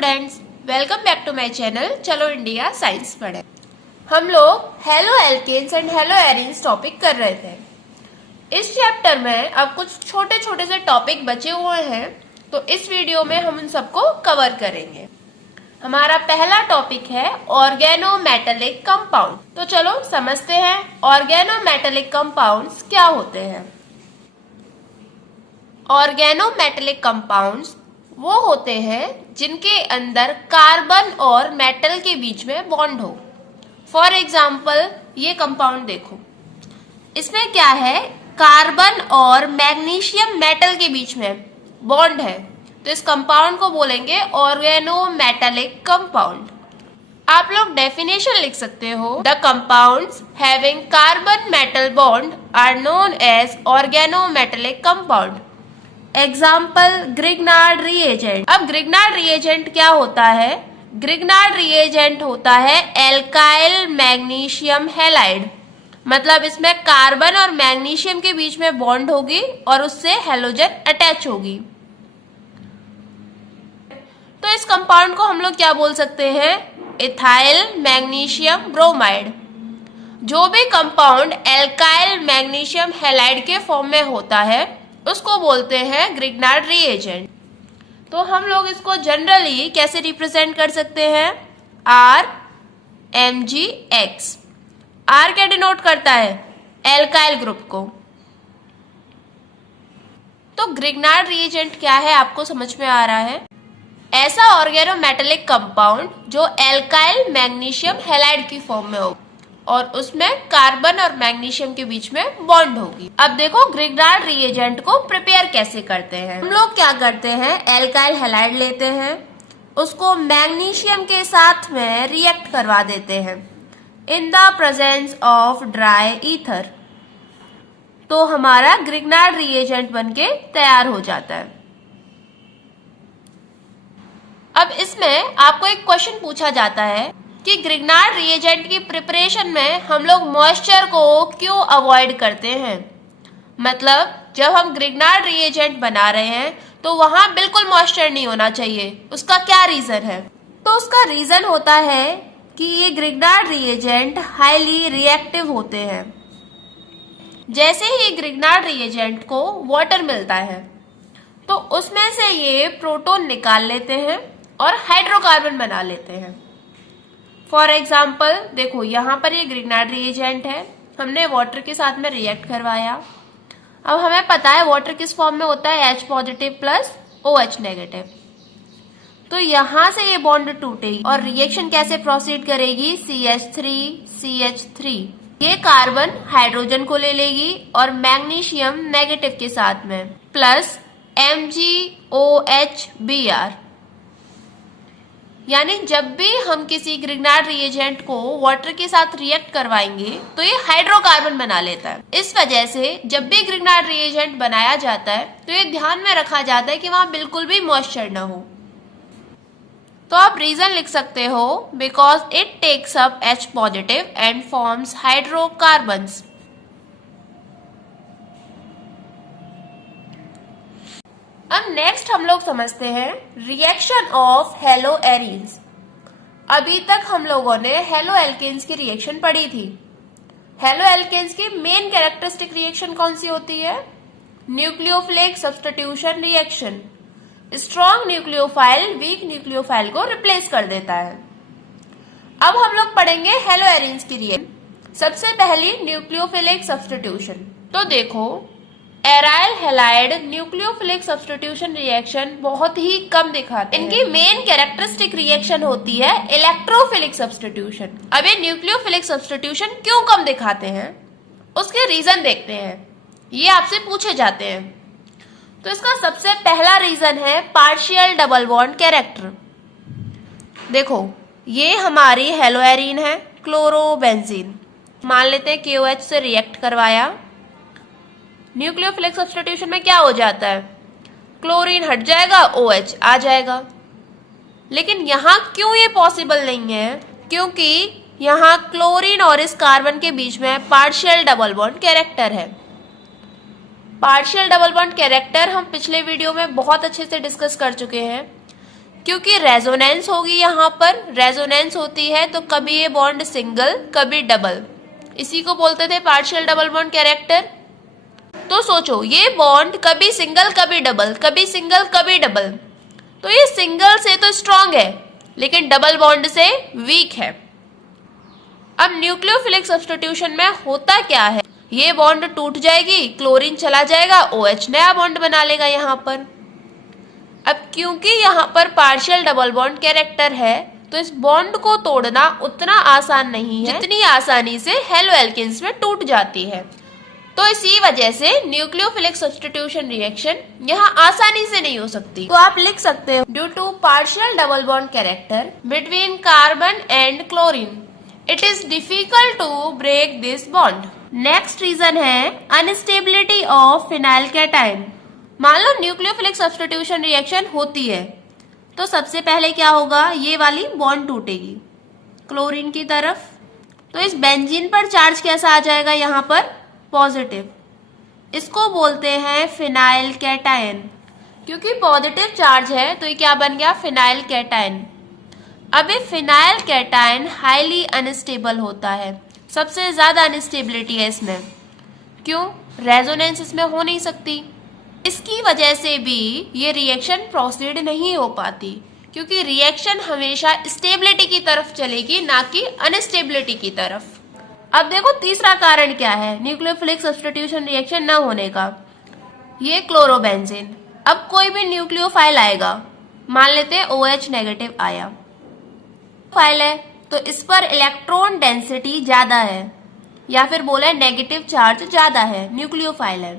Students, welcome back to my channel. चलो India science पढ़े। हम लोग haloalkanes and haloarenes topic कर रहे थे। इस चैप्टर में अब कुछ छोटे छोटे से टॉपिक बचे हुए हैं, तो इस वीडियो में हम उन सबको कवर करेंगे। हमारा पहला टॉपिक है ऑर्गेनोमेटेलिक कंपाउंड। तो चलो समझते हैं ऑर्गेनोमेटेलिक कंपाउंड्स क्या होते हैं। ऑर्गेनोमेटेलिक कंपाउंड्स वो होते हैं जिनके अंदर कार्बन और मेटल के बीच में बॉन्ड हो। फॉर एग्जाम्पल ये कंपाउंड देखो, इसमें क्या है, कार्बन और मैग्नीशियम मेटल के बीच में बॉन्ड है, तो इस कंपाउंड को बोलेंगे ऑर्गेनोमेटेलिक कंपाउंड। आप लोग डेफिनेशन लिख सकते हो, the compounds having carbon metal bond are known as organometallic compound. Example Grignard reagent. अब ग्रिग्नार्ड रिएजेंट क्या होता है? ग्रिग्नार्ड रिएजेंट होता है एल्काइल मैग्नीशियम हैलाइड, मतलब इसमें कार्बन और मैग्नीशियम के बीच में बॉन्ड होगी और उससे हैलोजन अटैच होगी। तो इस कंपाउंड को हम लोग क्या बोल सकते हैं? Ethyl magnesium bromide. जो भी कंपाउंड एल्काइल मैग्नीशियम हैलाइड के फॉर्म में होता है उसको बोलते हैं ग्रिग्नार्ड रिएजेंट। तो हम लोग इसको जनरली कैसे रिप्रेजेंट कर सकते हैं? R M G X. R क्या डिनोट करता है? एल्काइल ग्रुप को। तो ग्रिग्नार्ड रिएजेंट क्या है आपको समझ में आ रहा है? ऐसा ऑर्गेनोमेटेलिक कंपाउंड जो एल्काइल मैग्नीशियम हैलाइड की फॉर्म में होगा और उसमें कार्बन और मैग्नीशियम के बीच में बॉन्ड होगी। अब देखो ग्रिग्नार्ड रिएजेंट को प्रिपेयर कैसे करते हैं। हम लोग क्या करते हैं, एल्काइल हैलाइड लेते हैं, उसको मैग्नीशियम के साथ में रिएक्ट करवा देते हैं in the presence of dry ether, तो हमारा ग्रिग्नार्ड रिएजेंट बनके तैयार हो जाता है। अब इसमें आपको एक क्वेश्चन पूछा जाता है कि ग्रिग्नार्ड रिएजेंट की प्रिपरेशन में हम लोग मॉइस्चर को क्यों अवॉइड करते हैं। मतलब जब हम ग्रिग्नार्ड रिएजेंट बना रहे हैं तो वहां बिल्कुल मॉइस्चर नहीं होना चाहिए। उसका क्या रीजन है? तो उसका रीजन होता है कि ये ग्रिग्नार्ड रिएजेंट हाईली रिएक्टिव होते हैं। जैसे ही ग्रिग्नार्ड रिएजेंट को वाटर मिलता है तो उसमें से ये प्रोटॉन निकाल लेते हैं और हाइड्रोकार्बन बना लेते हैं। फॉर एग्जाम्पल देखो, यहाँ पर ये ग्रिग्नार्ड रिएजेंट है, हमने वाटर के साथ में रिएक्ट करवाया। अब हमें पता है वाटर किस फॉर्म में होता है, H positive plus OH negative. तो यहाँ से ये बॉन्ड टूटेगी और रिएक्शन कैसे प्रोसीड करेगी? CH3CH3। ये कार्बन हाइड्रोजन को ले लेगी और मैग्नीशियम नेगेटिव के साथ में प्लस MgOH Br। यानी जब भी हम किसी ग्रिग्नार्ड रिएजेंट को वाटर के साथ रिएक्ट करवाएंगे तो ये हाइड्रोकार्बन बना लेता है। इस वजह से जब भी ग्रिग्नार्ड रिएजेंट बनाया जाता है तो ये ध्यान में रखा जाता है कि वहां बिल्कुल भी मॉइस्चर ना हो। तो आप रीजन लिख सकते हो, because it takes up H positive and forms hydrocarbons. अब नेक्स्ट हम लोग समझते हैं रिएक्शन ऑफ हेलो एरीन्स। अभी तक हम लोगों ने हेलो एल्केन्स की रिएक्शन पढ़ी थी। हेलो एल्केन्स की मेन कैरेक्टरिस्टिक रिएक्शन कौन सी होती है? Nucleophilic substitution reaction. Strong nucleophile weak nucleophile को रिप्लेस कर देता है। अब हम लोग पढ़ेंगे हेलो एरीन्स की रिएक्शन। सबसे पहली न्यूक्लियोफिलिक सब्स्टिट्यूशन। तो देखो, aryl halide nucleophilic substitution reaction बहुत ही कम दिखाते हैं। इनकी मेन कैरेक्टरिस्टिक रिएक्शन होती है इलेक्ट्रोफिलिक सब्स्टिट्यूशन। अब ये न्यूक्लियोफिलिक सब्स्टिट्यूशन क्यों कम दिखाते हैं, उसके रीजन देखते हैं, ये आपसे पूछे जाते हैं। तो इसका सबसे पहला रीजन है पार्शियल डबल बॉन्ड कैरेक्टर। देखो, ये हमारी हेलो एरीन है, क्लोरोबेंजीन। मान लेते हैं KOH से रिएक्ट करवाया, न्यूक्लियोफिलिक सब्स्टिट्यूशन में क्या हो जाता है? क्लोरीन हट जाएगा, OH आ जाएगा। लेकिन यहाँ क्यों ये पॉसिबल नहीं है? क्योंकि यहाँ क्लोरीन और इस कार्बन के बीच में पार्शियल डबल बॉन्ड कैरेक्टर है। पार्शियल डबल बॉन्ड कैरेक्टर हम पिछले वीडियो में बहुत अच्छे से डिस्कस कर चुके हैं क्योंकि रेजोनेंस होगी, यहाँ पर रेजोनेंस होती है तो कभी ये बॉन्ड सिंगल कभी डबल, इसी को बोलते थे पार्शियल डबल बॉन्ड कैरेक्टर। तो सोचो, ये बॉन्ड कभी सिंगल कभी डबल, कभी सिंगल कभी डबल, तो ये सिंगल से तो स्ट्रांग है लेकिन डबल बॉन्ड से वीक है। अब न्यूक्लियोफिलिक सब्स्टिट्यूशन में होता क्या है, ये बॉन्ड टूट जाएगी, क्लोरीन चला जाएगा, OH नया बॉन्ड बना लेगा यहाँ पर। अब क्योंकि यहाँ पर पार्शियल डबल बॉन्ड कैरेक्टर है तो इस बॉन्ड को तोड़ना उतना आसान नहीं है जितनी आसानी से हेलो एल्केन्स में टूट जाती है। तो इसी वजह से न्यूक्लियोफिलिक सब्स्टिट्यूशन रिएक्शन यहाँ आसानी से नहीं हो सकती। तो आप लिख सकते हो, due to partial double bond character between carbon and chlorine it is difficult to break this bond. Next reason है अनस्टेबिलिटी ऑफ फिनाइल कैटायन। मान लो न्यूक्लियोफिलिक सब्स्टिट्यूशन रिएक्शन होती है तो सबसे पहले क्या होगा, ये वाली बॉन्ड टूटेगी क्लोरीन की तरफ, तो इस बेंजीन पर चार्ज कैसा आ जाएगा, यहाँ पर पॉजिटिव। इसको बोलते हैं फिनाइल कैटायन। क्योंकि पॉजिटिव चार्ज है तो ये क्या बन गया, फिनाइल कैटायन। अब ये फिनाइल कैटायन हाईली अनस्टेबल होता है, सबसे ज्यादा अनस्टेबिलिटी है इसमें। क्यों, रेजोनेंस इसमें हो नहीं सकती, इसकी वजह से भी ये रिएक्शन प्रोसीड नहीं हो पाती, क्योंकि रिएक्शन हमेशा स्टेबिलिटी की तरफ चलेगी ना कि अनस्टेबिलिटी की तरफ। अब देखो तीसरा कारण क्या है न्यूक्लियोफिलिक सब्स्टिट्यूशन रिएक्शन न होने का, ये क्लोरोबेंजीन। अब कोई भी न्यूक्लियोफाइल आएगा, मान लेते हैं OH नेगेटिव आया, फाइल है तो इस पर इलेक्ट्रॉन डेंसिटी ज्यादा है, या फिर बोले नेगेटिव चार्ज ज्यादा है, न्यूक्लियोफाइल है।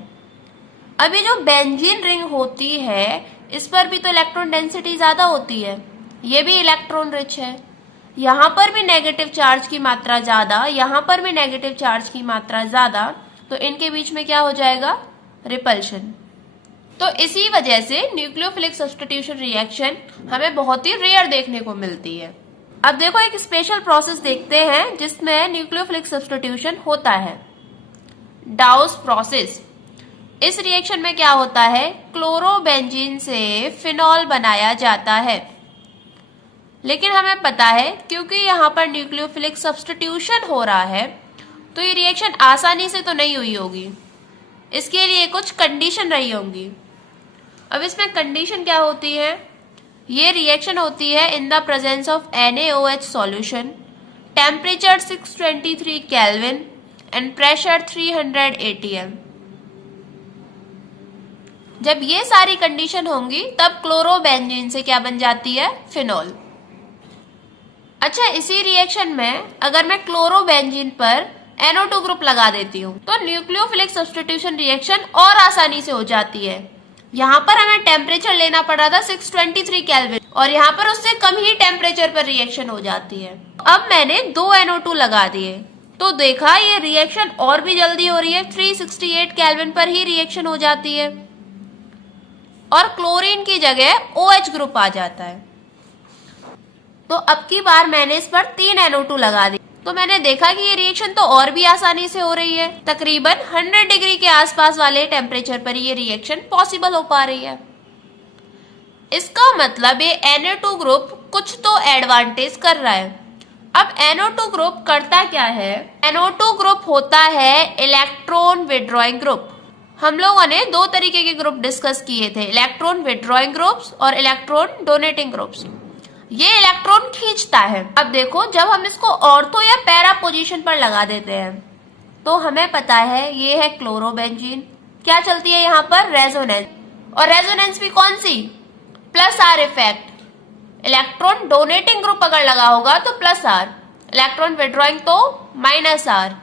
अभी जो बेंजीन रिंग होती है इस पर भी तो इलेक्ट्रॉन डेंसिटी ज्यादा होती है, ये भी इलेक्ट्रॉन रिच है, यहाँ पर भी नेगेटिव चार्ज की मात्रा ज्यादा, यहाँ पर भी नेगेटिव चार्ज की मात्रा ज्यादा, तो इनके बीच में क्या हो जाएगा, रिपल्शन। तो इसी वजह से न्यूक्लियोफिलिक सब्स्टिट्यूशन रिएक्शन हमें बहुत ही रेयर देखने को मिलती है। अब देखो एक स्पेशल प्रोसेस देखते हैं जिसमें न्यूक्लियोफिलिक सब्स्टिट्यूशन होता है, डाउस प्रोसेस। इस रिएक्शन में क्या होता है, क्लोरोबेंजीन से फिनॉल बनाया जाता है। लेकिन हमें पता है क्योंकि यहाँ पर न्यूक्लियोफिलिक सब्स्टिट्यूशन हो रहा है तो ये रिएक्शन आसानी से तो नहीं हुई होगी, इसके लिए कुछ कंडीशन रही होंगी। अब इसमें कंडीशन क्या होती है, ये रिएक्शन होती है in the presence of NaOH solution, temperature 623 kelvin and pressure 300 atm। जब ये सारी कंडीशन होंगी तब क्लोरोबेंजीन से क्या बन जाती है, फिनॉल। अच्छा, इसी रिएक्शन में अगर मैं क्लोरोबेंजीन पर NO2 ग्रुप लगा देती हूँ तो न्यूक्लियोफिलिक सब्स्टिट्यूशन रिएक्शन और आसानी से हो जाती है। यहाँ पर हमें टेम्परेचर लेना पड़ रहा था 623 केल्विन और यहाँ पर उससे कम ही टेम्परेचर पर रिएक्शन हो जाती है। अब मैंने 2 NO2 लगा दिए तो देखा ये रिएक्शन और भी जल्दी हो रही है, 368 केल्विन पर ही रिएक्शन हो जाती है और क्लोरीन की जगह OH ग्रुप आ जाता है। तो अब की बार मैंने इस पर 3 NO2 लगा दी तो मैंने देखा कि ये रिएक्शन तो और भी आसानी से हो रही है, तकरीबन 100 डिग्री के आसपास वाले टेम्परेचर पर ये रिएक्शन पॉसिबल हो पा रही है। इसका मतलब ये NO2 ग्रुप कुछ तो एडवांटेज कर रहा है। अब NO2 ग्रुप करता क्या है, NO2 ग्रुप होता है इलेक्ट्रॉन विड्रॉइंग ग्रुप। हम लोगों ने 2 तरीके के ग्रुप डिस्कस किए थे, इलेक्ट्रॉन विड्रॉइंग ग्रुप्स और इलेक्ट्रॉन डोनेटिंग ग्रुप्स। ये इलेक्ट्रॉन खींचता है। अब देखो जब हम इसको ऑर्थो या पैरा पोजीशन पर लगा देते हैं तो हमें पता है ये है क्लोरोबेंजीन, क्या चलती है यहाँ पर, रेजोनेंस। और रेजोनेंस भी कौन सी, plus R effect. Electron donating group अगर लगा होगा तो प्लस आर, इलेक्ट्रॉन विड्रॉइंग तो माइनस आर।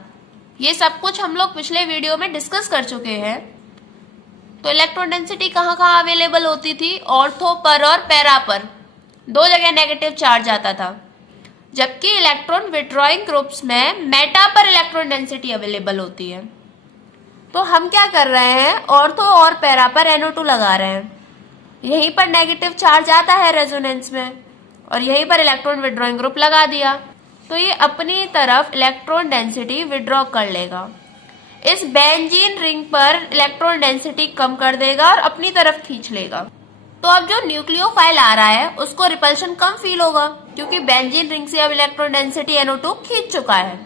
ये सब कुछ हम लोग पिछले वीडियो में डिस्कस कर चुके हैं। तो इलेक्ट्रॉन डेंसिटी कहाँ कहाँ अवेलेबल होती थी, ऑर्थो पर और पैरा पर, 2 जगह नेगेटिव चार्ज आता था, जबकि इलेक्ट्रॉन विड्रॉइंग ग्रुप्स में मेटा पर इलेक्ट्रॉन डेंसिटी अवेलेबल होती है। तो हम क्या कर रहे हैं, ऑर्थो और पैरा पर NO2 लगा रहे हैं, यहीं पर नेगेटिव चार्ज आता है रेजोनेंस में और यहीं पर इलेक्ट्रॉन विड्रॉइंग ग्रुप लगा दिया तो ये अपनी तरफ इलेक्ट्रॉन डेंसिटी विड्रॉ कर लेगा। इस बेंजीन रिंग पर इलेक्ट्रॉन डेंसिटी कम कर देगा और अपनी तरफ खींच लेगा। तो अब जो न्यूक्लियोफाइल आ रहा है उसको रिपल्शन कम फील होगा, क्योंकि बेंजीन रिंग से अब इलेक्ट्रॉन डेंसिटी NO2 खींच चुका है।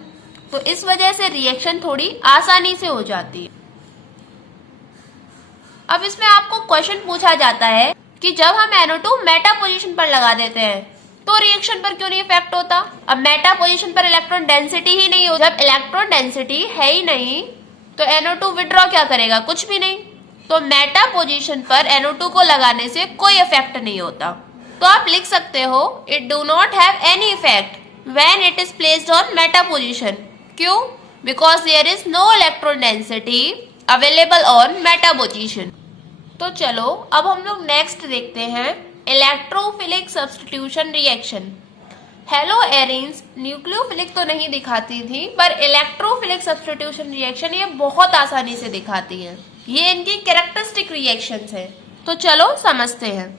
तो इस वजह से रिएक्शन थोड़ी आसानी से हो जाती है। अब इसमें आपको क्वेश्चन पूछा जाता है कि जब हम NO2 मेटा पोजीशन पर लगा देते हैं तो रिएक्शन पर क्यों नहीं इफेक्ट होता। अब मेटा पोजीशन पर इलेक्ट्रॉन डेंसिटी ही नहीं हो, जब इलेक्ट्रॉन डेंसिटी है ही नहीं तो NO2 विड्रॉ क्या करेगा, कुछ भी नहीं। तो मेटा पोजीशन पर NO2 को लगाने से कोई इफेक्ट नहीं होता। तो आप लिख सकते हो it do not have any effect when it is placed on meta position. क्यों? Because there is no electron density available on meta position. तो चलो अब हम लोग नेक्स्ट देखते हैं electrophilic substitution reaction. Haloarenes nucleophilic तो नहीं दिखाती थी, पर इलेक्ट्रोफिलिक सब्स्टिट्यूशन रिएक्शन ये बहुत आसानी से दिखाती है। ये इनकी कैरेक्टरिस्टिक रिएक्शंस है। तो चलो समझते हैं।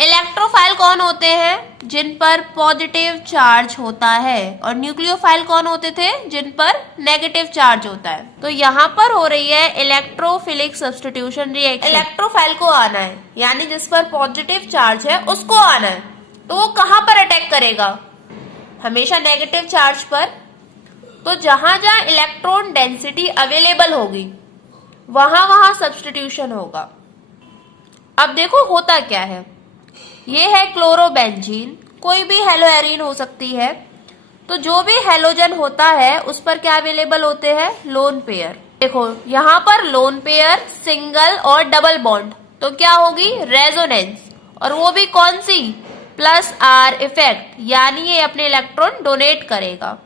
इलेक्ट्रोफाइल कौन होते हैं? जिन पर पॉजिटिव चार्ज होता है। और न्यूक्लियोफाइल कौन होते थे? जिन पर नेगेटिव चार्ज होता है। तो यहाँ पर हो रही है इलेक्ट्रोफिलिक सब्स्टिट्यूशन रिएक्शन। इलेक्ट्रोफाइल को आना है, यानी जिस पर पॉजिटिव चार्ज है उसको आना है। तो वो कहाँ पर अटैक करेगा? हमेशा नेगेटिव चार्ज पर। तो जहां जहां इलेक्ट्रॉन डेंसिटी अवेलेबल होगी वहां वहां सब्स्टिट्यूशन होगा। अब देखो होता क्या है। ये है क्लोरोबेंजीन, कोई भी हेलो एरीन हो सकती है। तो जो भी हेलोजन होता है उस पर क्या अवेलेबल होते हैं? Lone pair. देखो यहाँ पर लोन पेयर, सिंगल और डबल बॉन्ड, तो क्या होगी? रेजोनेंस। और वो भी कौन सी? प्लस आर इफेक्ट, यानी ये अपने इलेक्ट्रॉन डोनेट करेगा।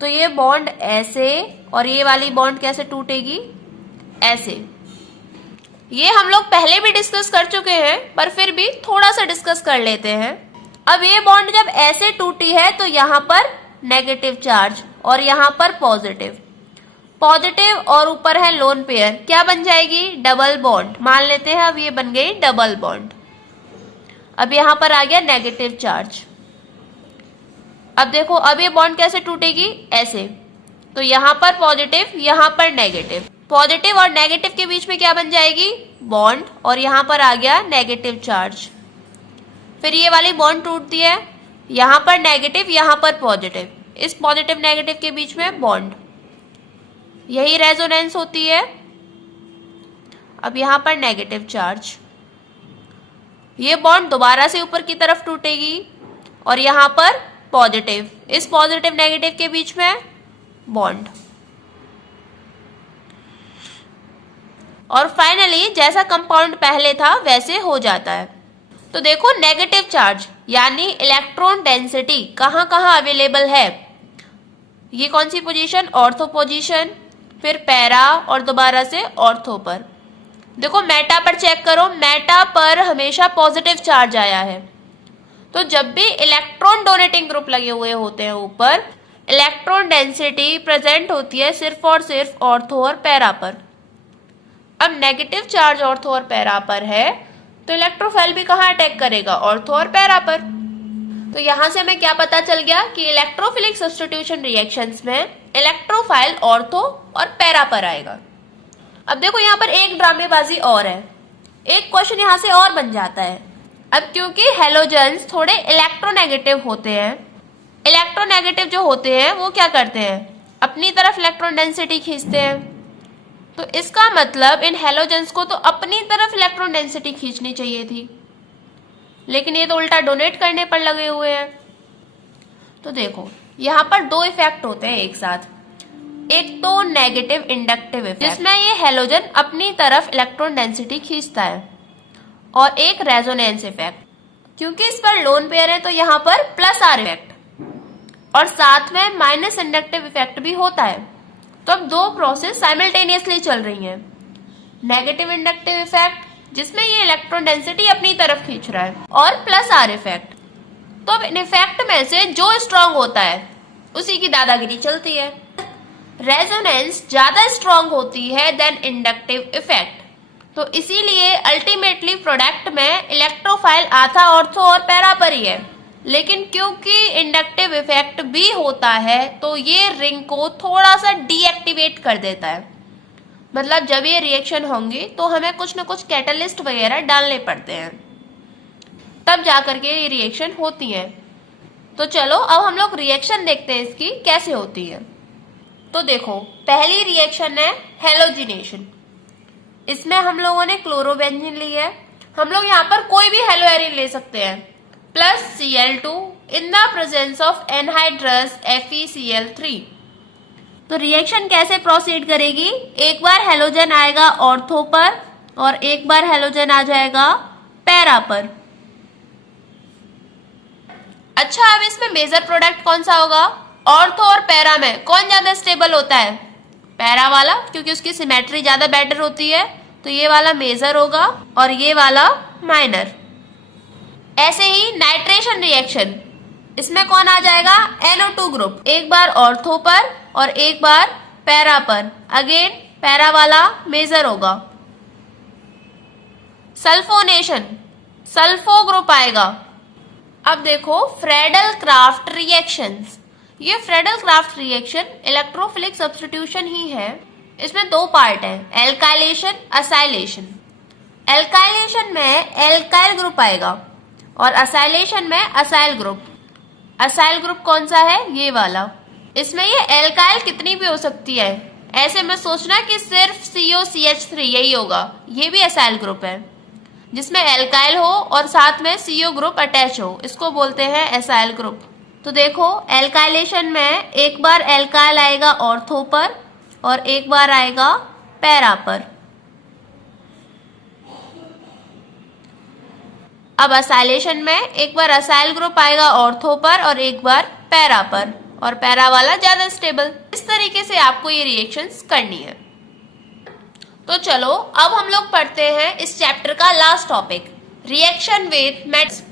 तो ये बॉन्ड ऐसे, और ये वाली बॉन्ड कैसे टूटेगी? ऐसे। ये हम लोग पहले भी डिस्कस कर चुके हैं, पर फिर भी थोड़ा सा डिस्कस कर लेते हैं। अब ये बॉन्ड जब ऐसे टूटी है तो यहाँ पर नेगेटिव चार्ज और यहाँ पर पॉजिटिव। पॉजिटिव और ऊपर है लोन पेयर, क्या बन जाएगी? Double bond. मान लेते हैं अब ये बन गई डबल बॉन्ड। अब यहाँ पर आ गया नेगेटिव चार्ज। अब देखो अब ये बॉन्ड कैसे टूटेगी? ऐसे। तो यहाँ पर पॉजिटिव, यहाँ पर नेगेटिव। पॉजिटिव और नेगेटिव के बीच में क्या बन जाएगी? बॉन्ड। और यहाँ पर आ गया नेगेटिव चार्ज। फिर ये वाली बॉन्ड टूटती है, यहाँ पर नेगेटिव, यहाँ पर पॉजिटिव। इस पॉजिटिव नेगेटिव के बीच में बॉन्ड, यही रेजोनेंस होती है। अब यहाँ पर नेगेटिव चार्ज, ये बॉन्ड दोबारा से ऊपर की तरफ टूटेगी और यहाँ पर पॉजिटिव, इस पॉजिटिव नेगेटिव के बीच में बॉन्ड। और फाइनली जैसा कंपाउंड पहले था वैसे हो जाता है। तो देखो नेगेटिव चार्ज यानी इलेक्ट्रॉन डेंसिटी कहाँ कहाँ अवेलेबल है? ये कौन सी पोजीशन? ऑर्थो पोजीशन, फिर पैरा और दोबारा से ऑर्थो पर। देखो मेटा पर चेक करो, मेटा पर हमेशा पॉजिटिव चार्ज आया है। तो जब भी इलेक्ट्रॉन डोनेटिंग ग्रुप लगे हुए होते हैं ऊपर, इलेक्ट्रॉन डेंसिटी प्रेजेंट होती है सिर्फ और सिर्फ ऑर्थो और पैरा पर। अब नेगेटिव चार्ज ऑर्थो और पैरा पर है तो इलेक्ट्रोफाइल भी कहाँ अटैक करेगा? ऑर्थो और पैरा पर। तो यहां से हमें क्या पता चल गया कि इलेक्ट्रोफिलिक सब्स्टिट्यूशन रिएक्शंस में इलेक्ट्रोफाइल ऑर्थो और पैरा पर आएगा। अब देखो यहाँ पर एक ड्रामेबाजी और है, एक क्वेश्चन यहाँ से और बन जाता है। अब क्योंकि हेलोजेंस थोड़े इलेक्ट्रोनेगेटिव होते हैं, इलेक्ट्रोनेगेटिव जो होते हैं वो क्या करते हैं? अपनी तरफ इलेक्ट्रॉन डेंसिटी खींचते हैं। तो इसका मतलब इन हेलोजेंस को तो अपनी तरफ इलेक्ट्रॉन डेंसिटी खींचनी चाहिए थी, लेकिन ये तो उल्टा डोनेट करने पर लगे हुए हैं। तो देखो यहाँ पर दो इफेक्ट होते हैं एक साथ। एक तो नेगेटिव इंडक्टिव इफेक्ट, जिसमें ये हेलोजन अपनी तरफ इलेक्ट्रॉन डेंसिटी खींचता है, और एक रेजोनेंस इफेक्ट, क्योंकि इस पर लोन पेयर है तो यहाँ पर प्लस आर इफेक्ट, और साथ में माइनस इंडक्टिव इफेक्ट भी होता है। तो अब दो प्रोसेस साइमल्टेनियसली चल रही हैं। नेगेटिव इंडक्टिव इफेक्ट जिसमें ये इलेक्ट्रॉन डेंसिटी अपनी तरफ खींच रहा है, और प्लस आर इफेक्ट। तो अब इन इफेक्ट में से जो स्ट्रांग होता है उसी की दादागिरी चलती है। रेजोनेंस ज्यादा स्ट्रांग होती है देन इंडक्टिव इफेक्ट, तो इसीलिए अल्टीमेटली प्रोडक्ट में इलेक्ट्रोफाइल आता ऑर्थो और पैरा पर ही है। लेकिन क्योंकि इंडक्टिव इफेक्ट भी होता है तो ये रिंग को थोड़ा सा डीएक्टिवेट कर देता है। मतलब जब ये रिएक्शन होंगी तो हमें कुछ न कुछ कैटलिस्ट वगैरह डालने पड़ते हैं, तब जाकर के ये रिएक्शन होती है। तो चलो अब हम लोग रिएक्शन देखते हैं इसकी कैसे होती है। तो देखो, पहली रिएक्शन है हेलोजिनेशन। इसमें हम लोगों ने क्लोरोबेंजीन ली है। हम लोग यहाँ पर कोई भी हेलोएरिन ले सकते हैं, plus Cl2 in the presence of anhydrous FeCl3। तो रिएक्शन कैसे प्रोसीड करेगी, एक बार हेलोजन आएगा ऑर्थो पर और एक बार हेलोजन आ जाएगा पैरा पर। अच्छा, अब इसमें मेजर प्रोडक्ट कौन सा होगा? ऑर्थो और पैरा में कौन ज्यादा स्टेबल होता है? पैरा वाला, क्योंकि उसकी सिमेट्री ज्यादा बेटर होती है, तो ये वाला मेजर होगा और ये वाला माइनर। ऐसे ही नाइट्रेशन रिएक्शन, इसमें कौन आ जाएगा? NO2 ग्रुप, एक बार ऑर्थो पर और एक बार पैरा पर। अगेन पैरा वाला मेजर होगा। सल्फोनेशन, सल्फो ग्रुप आएगा। अब देखो फ्रेडल क्राफ्ट रिएक्शंस। ये Friedel Craft reaction electrophilic substitution ही है। इसमें दो पार्ट है, एल्काइलेशन, असाइलेशन। एल्काइलेशन में एल्काइल ग्रुप आएगा और असाइलेशन में असाइल ग्रुप। असाइल ग्रुप कौन सा है? ये वाला। इसमें ये एल्काइल कितनी भी हो सकती है, ऐसे में सोचना कि सिर्फ COCH3 यही होगा। ये भी असाइल ग्रुप है, जिसमें एल्काइल हो और साथ में CO ग्रुप अटैच हो, इसको बोलते हैं एसाइल ग्रुप। तो देखो एल्काइलेशन में एक बार एल्काइल आएगा ऑर्थो पर और एक बार आएगा पैरा पर। अब असाइलेशन में एक बार असाइल ग्रुप आएगा ऑर्थो पर और एक बार पैरा पर, और पैरा वाला ज्यादा स्टेबल। इस तरीके से आपको ये रिएक्शंस करनी है। तो चलो अब हम लोग पढ़ते हैं इस चैप्टर का last topic, reaction with metals.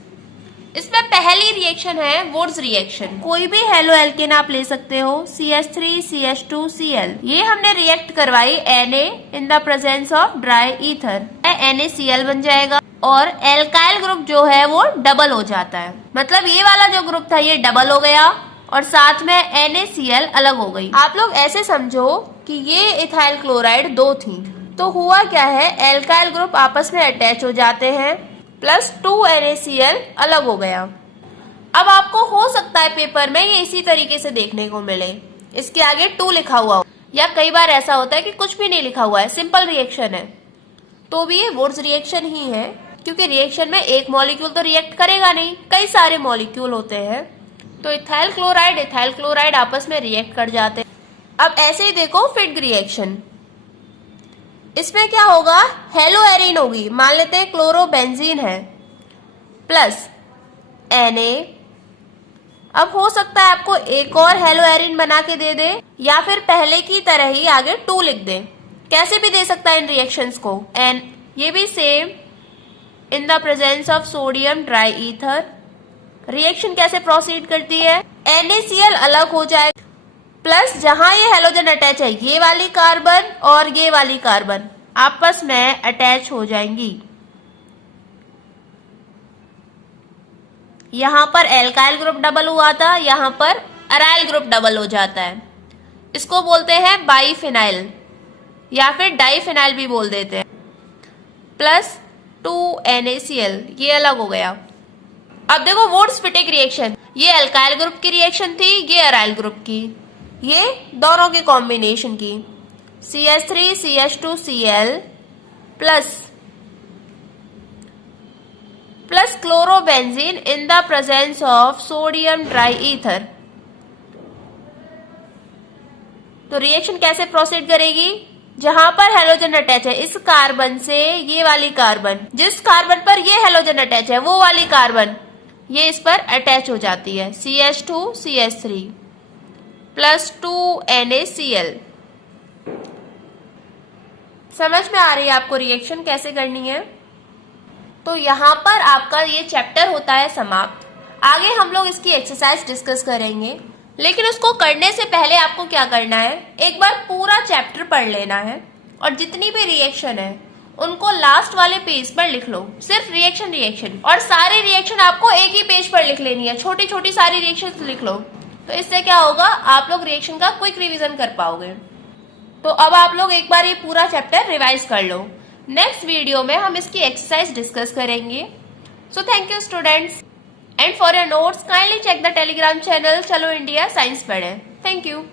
इसमें पहली रिएक्शन है वुड्स रिएक्शन। कोई भी हेलो एल्केन आप ले सकते हो, CH3, CH2, Cl। ये हमने रिएक्ट करवाई Na in the presence of dry ether, NaCl बन जाएगा और एल्काइल ग्रुप जो है वो डबल हो जाता है। मतलब ये वाला जो ग्रुप था ये डबल हो गया और साथ में NaCl अलग हो गई। आप लोग ऐसे समझो कि ये इथाइल क्लोराइड दो थी, तो हुआ क्या है, एल्काइल ग्रुप आपस में अटैच हो जाते हैं, प्लस 2 NaCl अलग हो गया। अब आपको हो सकता है पेपर में ये इसी तरीके से देखने को मिले, इसके आगे 2 लिखा हुआ हो, या कई बार ऐसा होता है कि कुछ भी नहीं लिखा हुआ है, सिंपल रिएक्शन है, तो भी ये वुड्स रिएक्शन ही है। क्योंकि रिएक्शन में एक मॉलिक्यूल तो रिएक्ट करेगा नहीं, कई सारे मॉलिक्यूल होते हैं, तो इथाइल क्लोराइड आपस में रिएक्ट कर जाते हैं। अब ऐसे ही देखो फिग रिएक्शन, इसमें क्या होगा, हेलो एरिन होगी, मान लेते हैं क्लोरोबेंजीन है, प्लस Na। अब हो सकता है आपको एक और हेलो एरिन बना के दे दे, या फिर पहले की तरह ही आगे 2 लिख दे, कैसे भी दे सकता है इन रिएक्शंस को। एन ये भी same, in the presence of sodium dry ether. Reaction कैसे प्रोसीड करती है, NaCl अलग हो जाए, प्लस जहां ये हेलोजन अटैच है, ये वाली कार्बन और ये वाली कार्बन आपस में अटैच हो जाएंगी। यहां पर एल्काइल ग्रुप डबल हुआ था, यहां पर अराइल ग्रुप डबल हो जाता है। इसको बोलते हैं बाईफिनाइल या फिर डाईफिनाइल भी बोल देते हैं। प्लस 2 NaCl, ये अलग हो गया। अब देखो वुड्स फिटिक रिएक्शन, ये अल्काइल ग्रुप की रिएक्शन थी, ये अराइल ग्रुप की, ये दोनों के कॉम्बिनेशन की, CH3 CH2 Cl plus chlorobenzene in the presence of sodium dry ether. तो रिएक्शन कैसे प्रोसीड करेगी, जहां पर हेलोजन अटैच है, इस कार्बन से ये वाली कार्बन, जिस कार्बन पर ये हेलोजन अटैच है वो वाली कार्बन ये इस पर अटैच हो जाती है, CH2 CH3 प्लस 2 NaCl। समझ में आ रही है आपको रिएक्शन कैसे करनी है। तो यहाँ पर आपका ये चैप्टर होता है समाप्त। आगे हम लोग इसकी एक्सरसाइज डिस्कस करेंगे, लेकिन उसको करने से पहले आपको क्या करना है, एक बार पूरा चैप्टर पढ़ लेना है और जितनी भी रिएक्शन है उनको लास्ट वाले पेज पर लिख लो, सिर्फ रिएक्शन, और सारी रिएक्शन आपको एक ही पेज पर लिख लेनी है, छोटी छोटी सारी रिएक्शन लिख लो। तो इससे क्या होगा, आप लोग रिएक्शन का क्विक रिवीजन कर पाओगे। तो अब आप लोग एक बार ये पूरा चैप्टर रिवाइज कर लो। नेक्स्ट वीडियो में हम इसकी एक्सरसाइज डिस्कस करेंगे। So thank you students, and for your notes kindly check the Telegram channel चलो इंडिया साइंस पढ़े। Thank you.